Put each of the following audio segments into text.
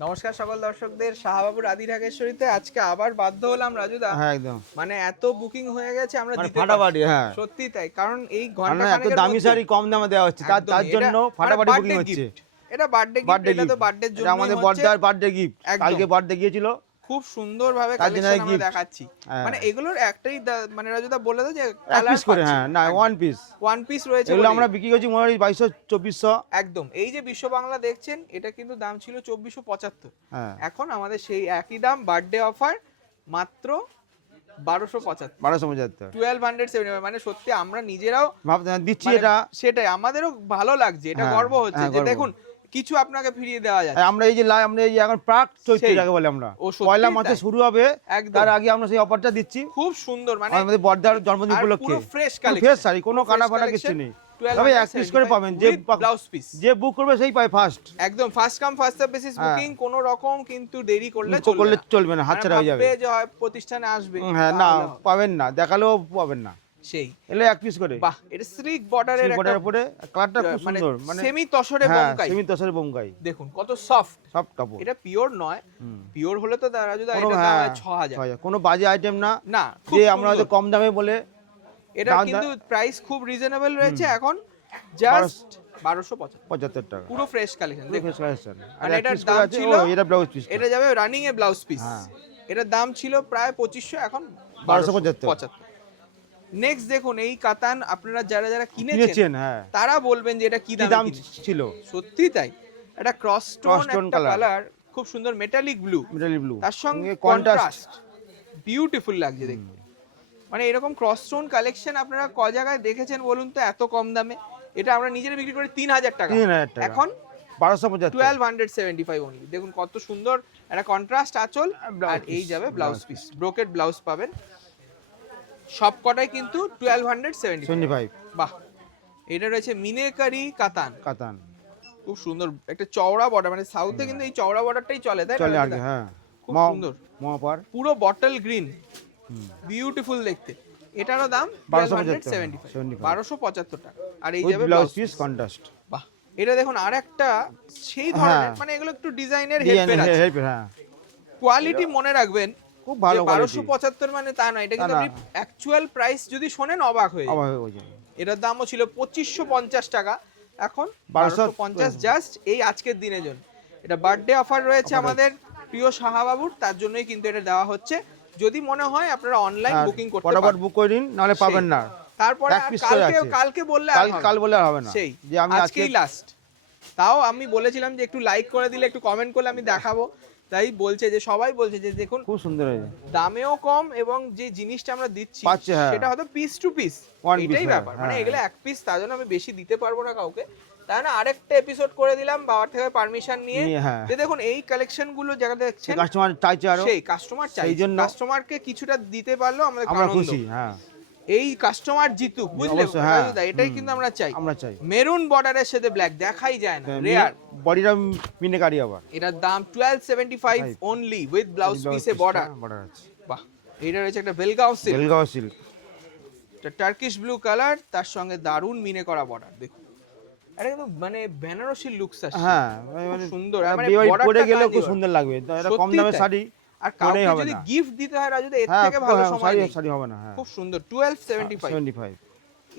নমস্কার সকল দর্শকদের, শাহবাবুর আদি ঢাকেশ্বরীতে আজকে আবার বাধ্য হলাম রাজুদা। হ্যাঁ একদম মানে এত বুকিং হয়ে গেছে আমরা মানে দিতে ফাটাফাটি। পারছি না। হ্যাঁ সত্যি তাই, কারণ এই মানে ঘন্টা এত খানেকের দামি মধ্যে শাড়ি কম দামে দেওয়া হচ্ছে, তার একদমই এটা জন্য মানে ফাটাফাটি বুকিং বার্থডে হচ্ছে। গিফট, এটা বার্থডে গিফট, বার্থডে এটা তো গিফট, বার্থডের এটা জন্যই আমাদের হচ্ছে। বর্দার বার্থডে গিফট। একদম কালকে বার্থডে গিয়েছিল, খুব সুন্দরভাবে তার জন্য কালেকশন আমরা gift। দেখাচ্ছি। হ্যাঁ। মানে এগুলোর একটাই মানে রাজুদা বলে দাও যে এক কালার পিস করে। হ্যাঁ না, ওয়ান পিস। ওয়ান পিস রয়েছে এগুলো বলেই। আমরা বিক্রি করছি মোটামুটি 2200-2400। একদম এই যে বিশ্ব বাংলা দেখছেন, এটা কিন্তু দাম ছিল 2475। হ্যাঁ এখন আমাদের সেই একই দাম, বার্থডে অফার মাত্র 1275। 1275 1275, মানে সত্যি আমরা নিজেরাও দিচ্ছি মানে এটা। সেটাই আমাদেরও ভালো লাগছে, এটা হ্যাঁ, গর্ব হচ্ছে হ্যাঁ, যে গর্ব। দেখুন কিছু আপনাকে ফিরিয়ে দেওয়া আর যাচ্ছে। আমরা এই যে আমরা এই যে এখন প্রাক চৈত্র সেই। যাকে বলে আমরা, ও সত্যিই পয়লা মাসে তাই। শুরু হবে, একদম। তার আগে আমরা সেই অফারটা দিচ্ছি খুব সুন্দর, মানে আমাদের বর্দার জন্মদিন আর উপলক্ষে। পুরো ফ্রেশ ফ্রেশ কালেকশন, শাড়ি, কোনো কাটা ফাটা কিছু নেই। তবে এক পিস করে পাবেন, ব্লাউজ পিস। যে বুক করবে সেই পায় ফার্স্ট। একদম first come first serve basis হ্যাঁ। বুকিং, কোনো রকম কিন্তু দেরি করলে চলবে না, হাতছাড়া হয়ে যাবে। ভাববে যে হয় প্রতিষ্ঠানে আসবে, হ্যাঁ না, তাহলে পাবেন না, দেখালেও পাবেন না। সেই। এলে এক পিস করে। বাহ, এটা স্লিক বর্ডারের সেই একটা বর্ডারের উপরে কালারটা খুব মানে সুন্দর, মানে সেমি তসরে হ্যাঁ বঙ্কাই। সেমি তসরের বোমকাই। দেখুন কত সফট, সব কাপড়। এটা পিওর নয়। পিওর হলে তো রাজুদা কোনো এটা দাম হ্যাঁ হয় 6000। 6000, কোনো বাজে আইটেম না না, খুব যে আমরা হয়তো সুন্দর। কম দামে বলে। এটা দাম কিন্তু প্রাইস খুব রিজনেবল রয়েছে এখন, জাস্ট 1275। 75 টাকা। পুরো ফ্রেশ কালেকশন পুরো দেখুন। Fresh collection. আর মানে এক এটার পিস করে দাম আছে, ছিল, এটা ব্লাউজ পিস। এটা যাবে রানিং এ ব্লাউজ পিস। হ্যাঁ। এটার দাম ছিল প্রায় 2500, এখন 1275। 1275। নেক্সট দেখুন এই কাতান, আপনারা যারা যারা কিনেছেন কিনেছেন, হ্যাঁ তারা বলবেন যে এটা কি কি দাম দামে কিনেছেন। ছিল। সত্যি তাই, এটা ক্রস Cross টোন tone একটা colour। কালার, খুব সুন্দর মেটালিক ব্লু, মেটালি ব্লু, তার সঙ্গে কন্ট্রাস্ট। কন্ট্রাস্ট বিউটিফুল লাগছে দেখতে। মানে এরকম ক্রস টোন কালেকশন আপনারা ক জায়গায় দেখেছেন বলুন তো এত কম দামে? এটা আমরা নিজেরা বিক্রি করি 3000 টাকা, 3000 টাকা। এখন 1275। 1275 অনলি। দেখুন কত সুন্দর একটা কন্ট্রাস্ট আঁচল, blouse আর এই piece, যাবে blouse blouse piece, brocade blouse পাবেন। সব কটাই কিন্তু 1275। 75 বাহ, এটা রয়েছে মিনেকারি কাতান, কাতান। খুব সুন্দর একটা চওড়া বর্ডার, মানে সাউথে কিন্তু এই চওড়া বর্ডারটাই চলে, তাই না চলে আর রাজুদা? কি, হ্যাঁ। খুব সুন্দর, মহাপার। পুরো বটল গ্রিন, বিউটিফুল দেখতে। এটারও দাম 1275 1275 টাকা, আর এই উইথ যাবে blouse blouse piece piece. Contrast. বাহ, এটা দেখুন আর একটা সেই ধরনের, হ্যাঁ। মানে এগুলো একটু ডিজাইনের হেল্পের আছে। হ্যাঁ কোয়ালিটি মনে রাখবেন, খুব ভালো quality। 1275 মানে তা নয়, এটা কিন্তু না। আপনি অ্যাকচুয়াল প্রাইস যদি শোনেন অবাক হয়ে যাবেন। অবাক হয়ে যাবে। এটার দামও ছিল 2550 টাকা, এখন 1250 1250 জাস্ট এই আজকের দিনের জন্য। এটা বার্থডে অফার রয়েছে আমাদের প্রিয় শাহবাবুর, তার জন্যই কিন্তু এটা দেওয়া হচ্ছে। যদি মনে হয় আপনারা অনলাইন বুকিং করতে ফটাফট পারেন, বুক করে দিন, নাহলে পাবেন না। তারপরে এক আর piece করে আছে। কালকে বললে আর হবে না। কাল বলে আর হবে না সেই যে আমি আজকে। আজকেই লাস্ট। তাও আমি বলেছিলাম যে একটু লাইক করে দিলে, একটু কমেন্ট করলে আমি দেখাবো, তাই বলছে যে সবাই বলছে যে দেখুন খুব সুন্দর হয়েছে। দামেও কম এবং যে জিনিসটা আমরা দিচ্ছি পাচ্ছে, হ্যাঁ। সেটা হয়তো piece to piece, One piece, এটাই হ্যাঁ, ব্যাপার। মানে হ্যাঁ। এগুলো এক পিস, তার জন্য আমি বেশি দিতে পারবো না কাউকে। তাই না, আরেকটা এপিসোড করে দিলাম বাবার থেকে পারমিশন নিয়ে, হ্যাঁ। যে দেখুন এই কালেকশন গুলো যারা দেখছেন কাস্টমার চাইছে আরো, সেই কাস্টমার চাই, সেই জন্য কাস্টমারকে কিছুটা দিতে পারলেও আমাদের আমরা আনন্দ। খুশি। হ্যাঁ এই কাস্টমার জিতুক, বুঝলে অবশ্যই, হ্যাঁ। রাজুদা? এটাই কিন্তু আমরা চাই। আমরা চাই। মেরুন বর্ডারের সাথে ব্ল্যাক দেখাই যায় না, রেয়ার। বডিটা মিনেকারি আবার। এটার দাম 1275 অনলি উইথ ব্লাউজ পিসে বর্ডার। বর্ডার আছে। বাহ, এটা রয়েছে একটা বেলগাঁও সিল্ক, বেলগাঁও সিল্ক। এটা টার্কিশ ব্লু কালার, তার সঙ্গে দারুন মিনে করা বর্ডার। দেখুন এটা কিন্তু মানে বেনারসি লুকস আসছে। হ্যাঁ খুব মানে সুন্দর, আর মানে বিয়ে বাড়ি borderটা পরে গেলেও খুব কাঞ্জিবরম। সুন্দর লাগবে। তো এটা কম সত্যি দামের তাই। শাড়ি, আর মনেই কাউকে হবে যদি না। গিফট দিতে হয় রাজুদা, এর হ্যাঁ থেকে ভালো হ্যাঁ, সময় নেই। শাড়ি হবে না। হ্যাঁ খুব সুন্দর 1275। 75।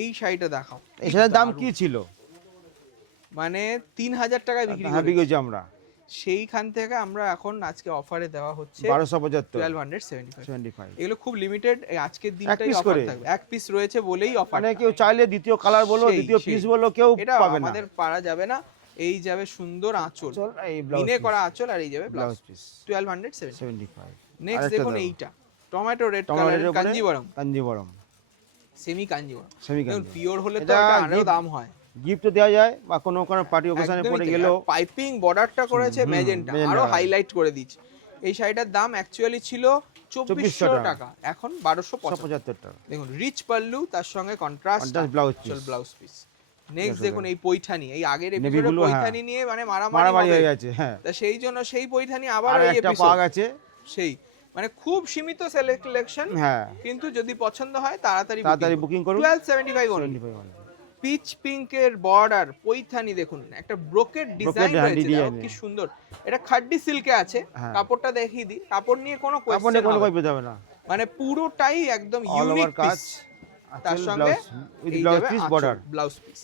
এই শাড়িটা দেখাও, এই শাড়ির দাম কি ছিল? মানে 3000 টাকায় বিক্রি হ্যাঁ করি, বিকেছি আমরা সেইখান থেকে আমরা এখন আজকে অফারে দেওয়া হচ্ছে 1275 1275। 75। এগুলো খুব লিমিটেড, আজকের দিনটাই piece অফার করে। থাকবে, এক পিস রয়েছে বলেই অফার। মানে কেউ চাইলে দ্বিতীয় কালার বলো, সেই, দ্বিতীয় সেই। পিস বলো, কেউ এটা পাবে না। আমাদের পারা যাবে না। এই যাবে সুন্দর আঁচল, চল এই ব্লাউজ মিনে করা আঁচল, আর এই যাবে ব্লাউজ ব্লাউজ পিস 1275। 75। নেক্সট আরেকটা দেখুন দাও। এইটা টমেটো রেড টমেটোর কালারের উপরে কাঞ্জিবরম, কাঞ্জিবরম। সেমি কাঞ্জিবরম। সেমি দেখুন কাঞ্জি। পিওর হলে তো এটা এটা আরো gift- দাম হয়। গিফট দেওয়া যায়, বা কোনো পার্টি অকেশনে পরে গেলেও। পাইপিং বর্ডারটা করেছে ম্যাজেন্টা, magenta আরো colour। হাইলাইট করে দিচ্ছে। এই শাড়িটার দাম অ্যাকচুয়ালি ছিল 2400 টাকা। টাকা, এখন 1275। 75 টাকা। দেখুন রিচ পাল্লু, তার সঙ্গে contrast Contrast blouse piece। Blouse piece. Next দেখুন এই পৈঠানি, এই আগের Navy এপিসোডে blue, হ্যাঁ। পৈঠানি নিয়ে মানে মারামারি মারামারি হয়ে হবে। গেছে, হ্যাঁ। তা সেই জন্য সেই পৈঠানি আবার আর এই একটা এপিসোড, পাওয়া গেছে। সেই মানে খুব সীমিত সিলেকশন, হ্যাঁ কিন্তু যদি পছন্দ হয় তাড়াতাড়ি তাড়াতাড়ি বুকিং করুন। 1275 only। 75 only। পিচ পিঙ্কের বর্ডার পৈথানি দেখুন, একটা ব্রোকেট ডিজাইন হ্যাঁ, রয়েছে, design দেখো এ। কি সুন্দর। এটা খাড্ডি সিল্কে আছে, হ্যাঁ। কাপড়টা দেখিয়ে দিই, কাপড় নিয়ে কোনো আপনি কোয়েশ্চেন কোনো হবে কই পেতে হবে না, না। মানে পুরোটাই একদম অল ইউনিক ওভার কাজ, পিস। তার আঁচল, সঙ্গে ব্লাউজ উইথ এই ব্লাউজ যাবে পিস বর্ডার। Blouse piece.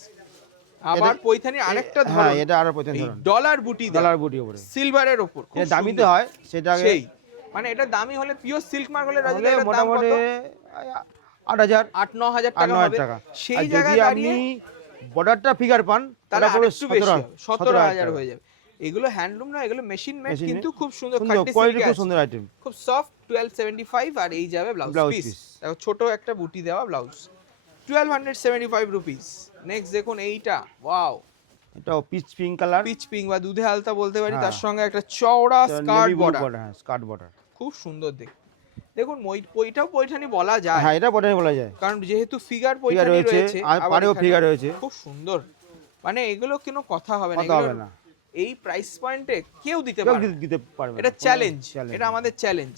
আবার পৈথানির আরেকটা হ্যাঁ, ধরন, এটা আরো পছন্দ এই ধরুন, ডলার বুটি দেওয়া, ডলার বুটি উপরে, সিলভারের উপর, খুব এটা দামি তো সুন্দর। হয় সেটা সেই মানে এটা দামি হলে পিওর সিল্ক মার্ক হলে রাজু তাহলে এটার দাম মোটামুটি কত? 8,000 8-9 হাজার 8-9 টাকা হবে। টাকা। সেই আর যদি জায়গায় আপনি দাঁড়িয়ে বর্ডারটা ফিগার পান তাহলে তাহলে পুরো আরেকটু বেশি হবে, 17,000 টাকা। হয়ে যাবে। এগুলো হ্যান্ডলুম না, এগুলো মেশিন মেড, Machine কিন্তু made, খুব সুন্দর সুন্দর খাট্টি কোয়ালিটি, সিল্কে খুব আছে, সুন্দর আইটেম। খুব সফট। 1275 আর এই যাবে ব্লাউজ Blouse পিস। piece। দেখো ছোট একটা বুটি দেওয়া ব্লাউজ, 1275 রুপিস। নেক্সট দেখুন এইটা, ওয়াও, এটা pitch pink colour, pitch pink বা দুধে হালতা বলতে পারি, তার হ্যাঁ। সঙ্গে একটা চওড়া skirt navy blue border, border, হ্যাঁ স্কার্ট বর্ডার, খুব সুন্দর দেখতে। দেখুন ওইটাও পৈঠানি বলা যায়, হ্যাঁ এটা বর্ডার বলা যায়, কারণ যেহেতু ফিগার ফিগার পৈঠানি রয়েছে রয়েছে, আর আবার পাড়েও এখানে ফিগার রয়েছে, খুব সুন্দর। মানে এগুলো কোনো কথা হবে না, কথা হবে এগুলোর না, এই প্রাইস পয়েন্টে কেউ দিতে কেউ পারবে না। দিতে পারবে না, এটা কোনো চ্যালেঞ্জ, challenge এটা নেই। আমাদের চ্যালেঞ্জ।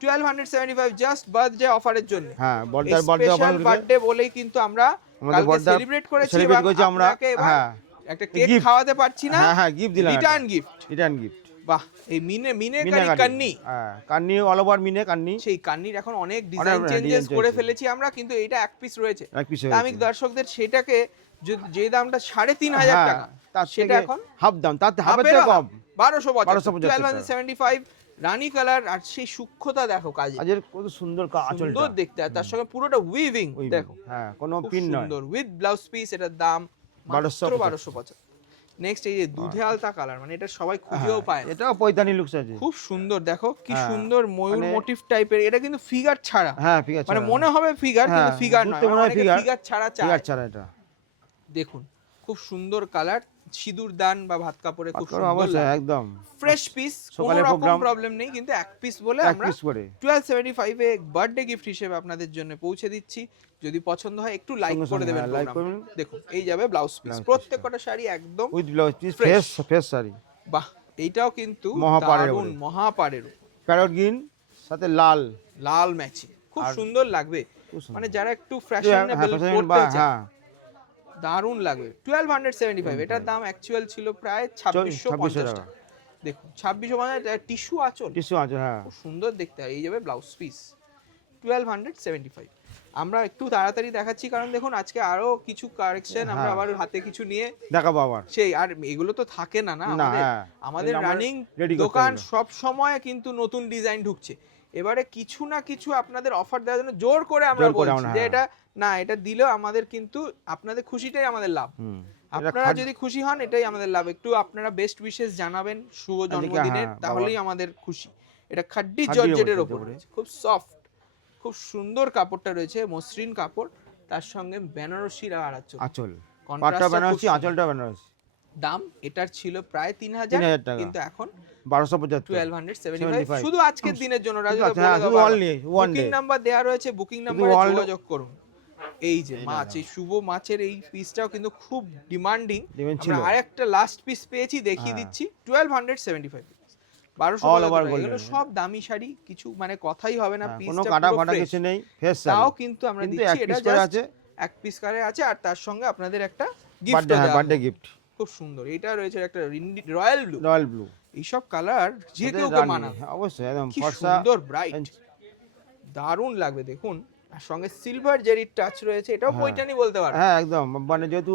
1275 জাস্ট বার্থডে অফারের জন্য, হ্যাঁ বর্ডার অফার স্পেশাল বার্থডে বলেই কিন্তু আমরা আমাদের কালকে বর্ডার সেলিব্রেট করেছি, সেলিব্রেট এবং করেছি আমরা, আপনাকে এবার হ্যাঁ একটা কেক gift। খাওয়াতে পারছি না, হ্যাঁ হ্যাঁ গিফট দিলাম, রিটার্ন গিফট। রিটার্ন গিফট, বাহ, এই মিনেকারি কান্নি, হ্যাঁ কান্নি অল ওভার মিনে কান্নি, সেই কান্নির এখন অনেক ডিজাইন চেঞ্জেস design করে changes। ফেলেছি আমরা, কিন্তু এটা এক পিস রয়েছে। এক পিস তা আমি দর্শকদের সেটাকে যে দামটা 3,500 টাকা, তার সেটা সেটা এখন এখন হাফ দাম, তার হাফের হাফেরও থেকে কম, 1275 1275 1275। রানী কালার, আর সেই সূক্ষ্মতা দেখো কাজে, আজের কত সুন্দর আঁচলটা, সুন্দর দেখতে। আর তার সঙ্গে পুরোটা উইভিং ওই দেখো, হ্যাঁ কোনো খুব পিন নয়, সুন্দর উইথ ব্লাউজ পিস। এটার দাম মাত্র 1275। 1275। নেক্সট এই যে দুধে আলতা কালার, মানে এটা সবাই খুঁজেও পায় না, এটাও পৈতানি লুকস আছে, খুব সুন্দর। দেখো কি হ্যাঁ, সুন্দর ময়ূর মানে- মোটিভ টাইপের, এটা কিন্তু ফিগার ছাড়া, হ্যাঁ ফিগার মানে মনে হবে ফিগার, কিন্তু হ্যাঁ, ফিগার নয়, ঘুরতে মনে হয় figure, ফিগার ছাড়া চায়। ফিগার ছাড়া এটা, দেখুন খুব সুন্দর কালার, সিঁদুর দান বা ভাত কাপড়ে খুব সুন্দর অবশ্যই লাগে। একদম ফ্রেশ পিস, কোনো সকালের রকম program, প্রবলেম নেই, কিন্তু এক পিস বলে এক আমরা পিস করে 1275 এ বার্থডে গিফট হিসেবে আপনাদের জন্য পৌঁছে দিচ্ছি। যদি পছন্দ হয় একটু লাইক সঙ্গে করে সঙ্গে, দেবেন হ্যাঁ, like প্রোগ্রাম। করবেন। দেখুন এই যাবে ব্লাউজ পিস, Blouse piece, প্রত্যেকটা শাড়ি একদম with blouse piece, Fresh। Fresh sari, বাহ, এইটাও কিন্তু মহাপাড়ের দারুণ, উপরে। মহাপাড়ের উপর। প্যারট গ্রিন সাথে লাল, লাল ম্যাচিং, খুব আর- সুন্দর লাগবে। খুব সুন্দর। মানে যারা একটু হ্যাঁ, ফ্যাশনেবল fashion পড়তে বা- চায়, হ্যাঁ দারুণ লাগবে। 1275, এটার দাম অ্যাকচুয়াল ছিল প্রায় 2650 টাকা, টাকা। দেখুন 2650, টিস্যু আঁচল, টিস্যু আছে, হ্যাঁ খুব সুন্দর দেখতে। আর এই যাবে ব্লাউজ পিস 1275। আমরা একটু তাড়াতাড়ি দেখাচ্ছি, কারণ দেখুন আজকে আরো কিছু কালেকশন আমরা হ্যাঁ। আবার হাতে কিছু নিয়ে দেখাবো আবার, সেই, আর এগুলো তো থাকে না না, আমাদের, হ্যাঁ, আমাদের এগুলো আমরা রানিং ready করতে দোকান হবে। সব সময় কিন্তু নতুন ডিজাইন ঢুকছে। এবারে কিছু না কিছু আপনাদের অফার দেওয়ার জন্য জোর করে আমরা জোর করে বলছি আমরা, যে হ্যাঁ। এটা না, এটা দিলেও আমাদের কিন্তু আপনাদের খুশিটাই আমাদের লাভ। হুম, আপনারা যদি খুশি হন এটাই আমাদের লাভ। একটু আপনারা বেস্ট উইশেস জানাবেন শুভ জন্মদিনের, হ্যাঁ, তাহলেই আমাদের খুশি। এটা খাড্ডি খাড্ডির জর্জেটের উপরে, ওপর, খুব সফট, খুব সুন্দর কাপড়টা রয়েছে, মসৃণ কাপড়, তার সঙ্গে বেনারসি আর আঁচল, আঁচল, Contrast পাটটা টা খুব বেনারসি, সুন্দর। আঁচলটা বেনারসি, দাম এটার ছিল প্রায় 3000 3000, টাকা। কিন্তু এখন 1275, 1275 শুধু আজকের দিনের জন্য। রাজু শুধু হ্যাঁ, শুধু only one booking day। Number দেয়া রয়েছে, বুকিং নাম্বারে all- যোগাযোগ করুন। এই যে মাছ, এই শুভ মাছের এই পিসটাও কিন্তু খুব ডিমান্ডিং। Demand ছিল। আমরা আরেকটা লাস্ট পিস পেয়েছি, দেখিয়ে হ্যাঁ। দিচ্ছি। 1275, 1200 All over এগুলো golden। সব দামি শাড়ি, কিছু মানে কথাই হবে না। হ্যাঁ, কোনো পিসটা কাটা পুরো ফাটা fresh। কিছু নেই, ফ্রেশ তাও কিন্তু আমরা কিন্তু দিচ্ছি, এক এটা পিস করে জাস্ট আছে, এক পিস করে আছে, আর তার সঙ্গে আপনাদের একটা গিফট বার্থডে, হ্যাঁ বার্থডে গিফট, খুব সুন্দর। এটা রয়েছে একটা রয়্যাল ব্লু, রয়্যাল ব্লু, এইসব কালার যে কেউ মানাবে, অবশ্যই একদম কি ফর্সা, সুন্দর ব্রাইট, দারুণ লাগবে। দেখুন আর সঙ্গে সিলভার জেরির টাচ রয়েছে, এটাও হ্যাঁ। পৈঠানি বলতে পারো। হ্যাঁ একদম, মানে যেহেতু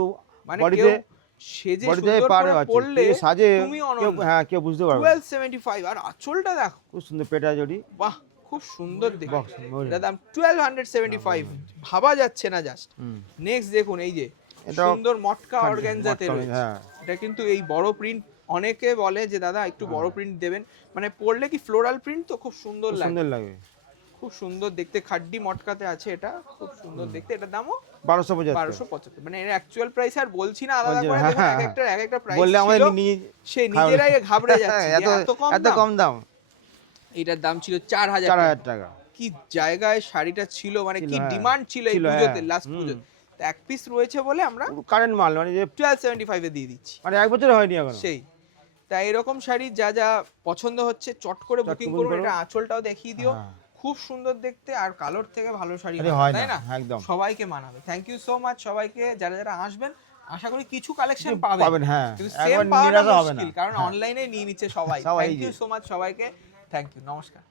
মানে বডিতে কেউ সেজে বডিতে সুন্দর পারে করে আছে, পড়লে কেউ সাজে তুমি কেউ, অনন্য। হ্যাঁ কেউ বুঝতে পারবে না। 1275, আর আঁচলটা দেখো, খুব সুন্দর পেটা জড়ি, বাহ খুব সুন্দর দেখতে। বক্স এটার দাম 1275, ভাবা যাচ্ছে না জাস্ট। হুম, নেক্সট দেখুন এই যে এটাও সুন্দর মটকা খাড্ডি, অর্গানজাতে মটকা, রয়েছে। হ্যাঁ। এটা কিন্তু এই বড় প্রিন্ট, অনেকে বলে যে দাদা একটু বড় প্রিন্ট দেবেন, মানে পরলে কি ফ্লোরাল প্রিন্ট তো খুব সুন্দর খুব লাগে, সুন্দর লাগে, খুব সুন্দর দেখতে। খাড্ডি মটকাতে আছে, এটা খুব সুন্দর দেখতে। এটার দামও 1275, 1275, মানে এর অ্যাকচুয়াল প্রাইস আর বলছি না আলাদা বলছি করে, না, দেখুন হ্যাঁ, এক একটা প্রাইস বললে আমাদের ছিল, নিয়ে সে নিজেরাই ঘাবড়ে যাচ্ছে যে এত কম এত দাম। কম দাম, এটার দাম ছিল 4000 4000 টাকা, কি জায়গায় শাড়িটা ছিল, মানে ছিল, কি হ্যাঁ। ডিমান্ড ছিল এই ছিল, পুজোতে, হ্যাঁ। লাস্ট পুজোতে। তো এক পিস রয়েছে বলে আমরা কারেন্ট মাল, মানে যে 1275 এ দিয়ে দিচ্ছি। মানে এক বছর হয়নি এখন, সেই তাই এরকম শাড়ি যা যা পছন্দ হচ্ছে চট করে বুকিং book করুন। করুন। এটা আঁচলটাও দেখিয়ে দিও, হ্যাঁ। খুব সুন্দর দেখতে, আর কালোর থেকে ভালো শাড়ি আরে হয় না, হয় তাই না, না? একদম। সবাইকে মানাবে। থ্যাংক ইউ সো মাচ সবাইকে যারা যারা আসবেন। আশা করি কিছু কালেকশন কিছু পাবেন, পাবেন, হ্যাঁ। কিন্তু একবার সেম পাওয়াটা নিরাশা হবে না। মুশকিল, কারণ হ্যাঁ। অনলাইনে নিয়ে নিচ্ছে সবাই। সবাই থ্যাংক এই ইউ যে। সো মাচ সবাইকে, থ্যাংক ইউ, নমস্কার।